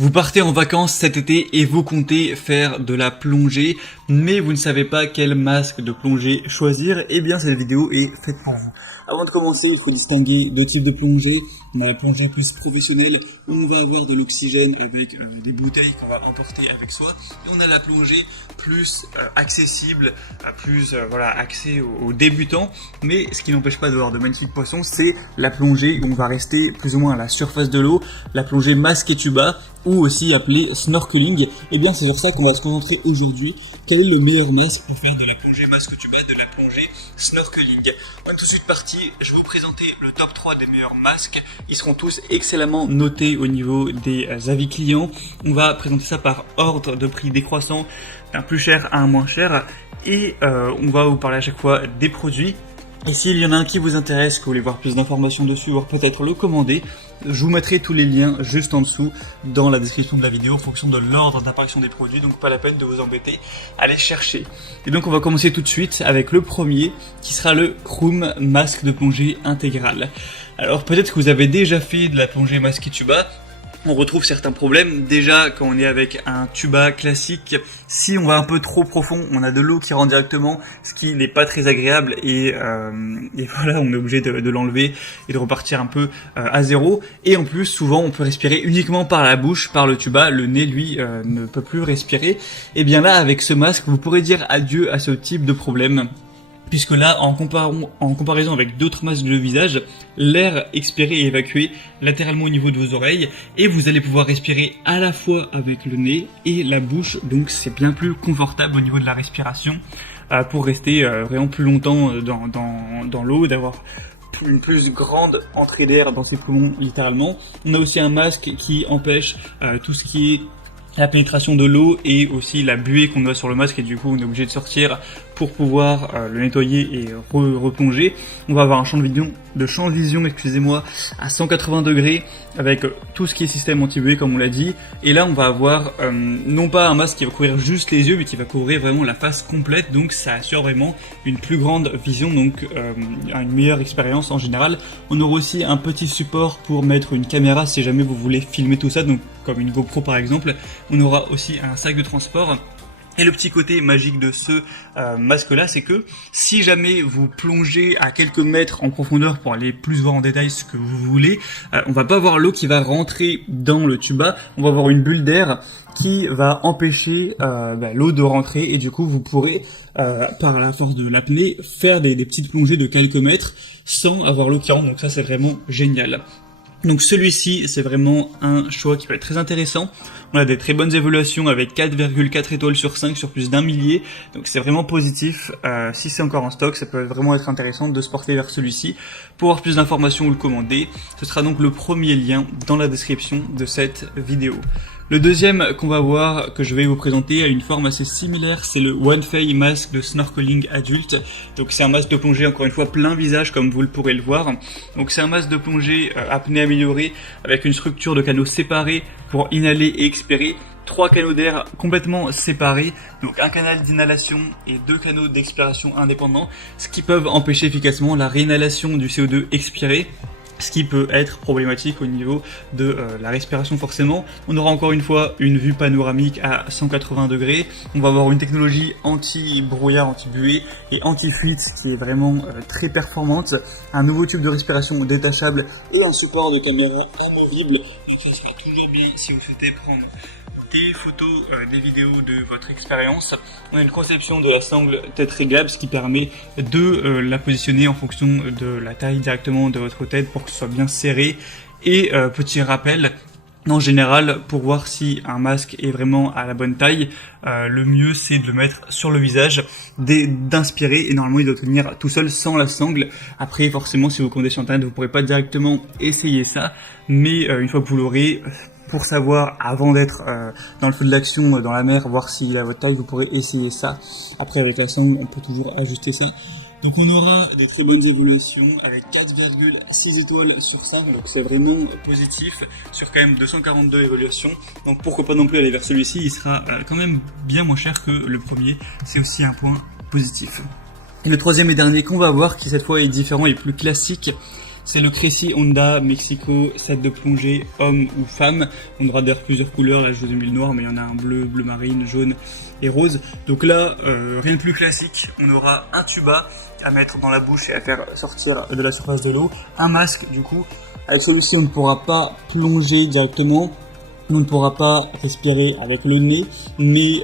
Vous partez en vacances cet été et vous comptez faire de la plongée, mais vous ne savez pas quel masque de plongée choisir. Eh bien, cette vidéo est faite pour vous. Avant de commencer, il faut distinguer deux types de plongée. On a la plongée plus professionnelle où on va avoir de l'oxygène avec des bouteilles qu'on va emporter avec soi. Et on a la plongée plus accessible, plus axée aux débutants. Mais ce qui n'empêche pas d'avoir de magnifiques poissons, c'est la plongée où on va rester plus ou moins à la surface de l'eau, la plongée masque et tuba, ou aussi appelée snorkeling. Et bien c'est sur ça qu'on va se concentrer aujourd'hui. Quel est le meilleur masque pour faire de la plongée masque tuba, de la plongée snorkeling? On est tout de suite parti, je vais vous présenter le top 3 des meilleurs masques. Ils seront tous excellemment notés au niveau des avis clients. On va présenter ça par ordre de prix décroissant, d'un plus cher à un moins cher. Et on va vous parler à chaque fois des produits. Et s'il y en a un qui vous intéresse, que vous voulez voir plus d'informations dessus, voire peut-être le commander, je vous mettrai tous les liens juste en dessous dans la description de la vidéo en fonction de l'ordre d'apparition des produits, donc pas la peine de vous embêter à les chercher. Et donc on va commencer tout de suite avec le premier qui sera le Kroom masque de plongée intégral. Alors peut-être que vous avez déjà fait de la plongée masque et tuba. On retrouve certains problèmes. Déjà, quand on est avec un tuba classique, si on va un peu trop profond, on a de l'eau qui rentre directement, ce qui n'est pas très agréable et voilà, on est obligé de l'enlever et de repartir un peu à zéro. Et en plus, souvent, on peut respirer uniquement par la bouche, par le tuba. Le nez, lui, ne peut plus respirer. Et bien là, avec ce masque, vous pourrez dire adieu à ce type de problème. Puisque là, en comparaison avec d'autres masques de visage, l'air expiré est évacué latéralement au niveau de vos oreilles et vous allez pouvoir respirer à la fois avec le nez et la bouche, donc c'est bien plus confortable au niveau de la respiration pour rester vraiment plus longtemps dans l'eau, d'avoir une plus grande entrée d'air dans ses poumons littéralement. On a aussi un masque qui empêche tout ce qui est la pénétration de l'eau et aussi la buée qu'on a sur le masque et du coup on est obligé de sortir pour pouvoir le nettoyer et replonger. On va avoir un champ de vision, à 180 degrés avec tout ce qui est système anti-buée comme on l'a dit. Et là on va avoir non pas un masque qui va couvrir juste les yeux mais qui va couvrir vraiment la face complète, donc ça assure vraiment une plus grande vision, donc une meilleure expérience en général. On aura aussi un petit support pour mettre une caméra si jamais vous voulez filmer tout ça, donc comme une GoPro par exemple. On aura aussi un sac de transport. Et le petit côté magique de ce masque-là, c'est que si jamais vous plongez à quelques mètres en profondeur pour aller plus voir en détail ce que vous voulez, on va pas avoir l'eau qui va rentrer dans le tuba, on va avoir une bulle d'air qui va empêcher l'eau de rentrer et du coup vous pourrez, par la force de l'apnée, faire des petites plongées de quelques mètres sans avoir l'eau qui rentre, donc ça c'est vraiment génial. Donc celui-ci, c'est vraiment un choix qui peut être très intéressant. On a des très bonnes évaluations avec 4,4 étoiles sur 5 sur plus d'un millier. Donc c'est vraiment positif. Si c'est encore en stock, ça peut vraiment être intéressant de se porter vers celui-ci. Pour avoir plus d'informations ou le commander, ce sera donc le premier lien dans la description de cette vidéo. Le deuxième qu'on va voir, que je vais vous présenter, a une forme assez similaire, c'est le OneFey masque de snorkeling adulte. Donc c'est un masque de plongée, encore une fois, plein visage comme vous le pourrez le voir. Donc c'est un masque de plongée apnée améliorée avec une structure de canaux séparés pour inhaler et expirer. 3 canaux d'air complètement séparés, donc un canal d'inhalation et 2 canaux d'expiration indépendants, ce qui peuvent empêcher efficacement la réinhalation du CO2 expiré, ce qui peut être problématique au niveau de la respiration forcément. On aura encore une fois une vue panoramique à 180 degrés. On va avoir une technologie anti-brouillard, anti-buée et anti-fuite qui est vraiment très performante. Un nouveau tube de respiration détachable et un support de caméra amovible. Donc ça sera toujours bien si vous souhaitez prendre des photos, des vidéos de votre expérience. On a une conception de la sangle tête réglable, ce qui permet de la positionner en fonction de la taille directement de votre tête pour que ce soit bien serré. Et petit rappel, en général, pour voir si un masque est vraiment à la bonne taille, le mieux c'est de le mettre sur le visage, d'inspirer, et normalement il doit tenir tout seul sans la sangle. Après forcément si vous commandez sur internet vous pourrez pas directement essayer ça, mais une fois que vous l'aurez, pour savoir, avant d'être dans le feu de l'action, dans la mer, voir s'il est à votre taille, vous pourrez essayer ça. Après, avec la sangle, on peut toujours ajuster ça. Donc on aura des très bonnes évaluations avec 4,6 étoiles sur 5, donc c'est vraiment positif sur quand même 242 évaluations. Donc pourquoi pas non plus aller vers celui-ci, il sera quand même bien moins cher que le premier, c'est aussi un point positif. Et le troisième et dernier qu'on va voir, qui cette fois est différent et plus classique, C'est le Crécy Honda Mexico set de plongée homme ou femme. On aura d'ailleurs plusieurs couleurs, là je vous ai mis le noir mais il y en a un bleu, bleu marine, jaune et rose. Donc là, rien de plus classique, on aura un tuba à mettre dans la bouche et à faire sortir de la surface de l'eau, un masque du coup. Avec celui-ci on ne pourra pas plonger directement, on ne pourra pas respirer avec le nez, mais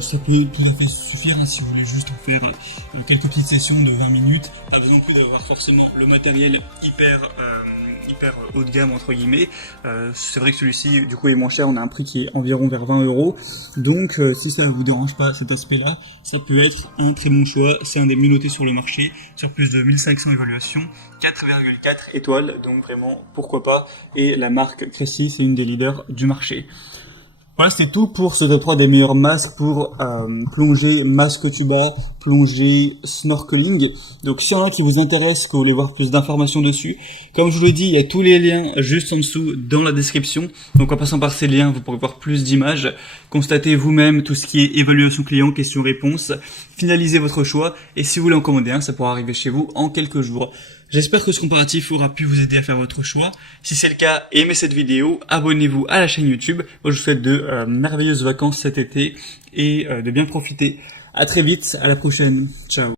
ça peut tout à fait suffire si vous voulez juste en faire quelques petites sessions de 20 minutes. Pas besoin non plus d'avoir forcément le matériel hyper haut de gamme entre guillemets. C'est vrai que celui-ci du coup est moins cher, on a un prix qui est environ vers 20 €. Donc si ça vous dérange pas cet aspect-là, ça peut être un très bon choix. C'est un des mieux notés sur le marché, sur plus de 1500 évaluations, 4,4 étoiles, donc vraiment pourquoi pas. Et la marque Crécy, c'est une des leaders du marché. Voilà, c'était tout pour ce top 3 des meilleurs masques pour plongée, masque tuba, plongée, snorkeling. Donc s'il y en a qui vous intéressent, que vous voulez voir plus d'informations dessus, comme je vous le dis, il y a tous les liens juste en dessous dans la description. Donc en passant par ces liens, vous pourrez voir plus d'images, constatez vous-même tout ce qui est évaluation client, questions-réponses, finalisez votre choix, et si vous voulez en commander un, ça pourra arriver chez vous en quelques jours. J'espère que ce comparatif aura pu vous aider à faire votre choix. Si c'est le cas, aimez cette vidéo, abonnez-vous à la chaîne YouTube. Moi, je vous souhaite de merveilleuses vacances cet été et de bien profiter. À très vite, à la prochaine. Ciao.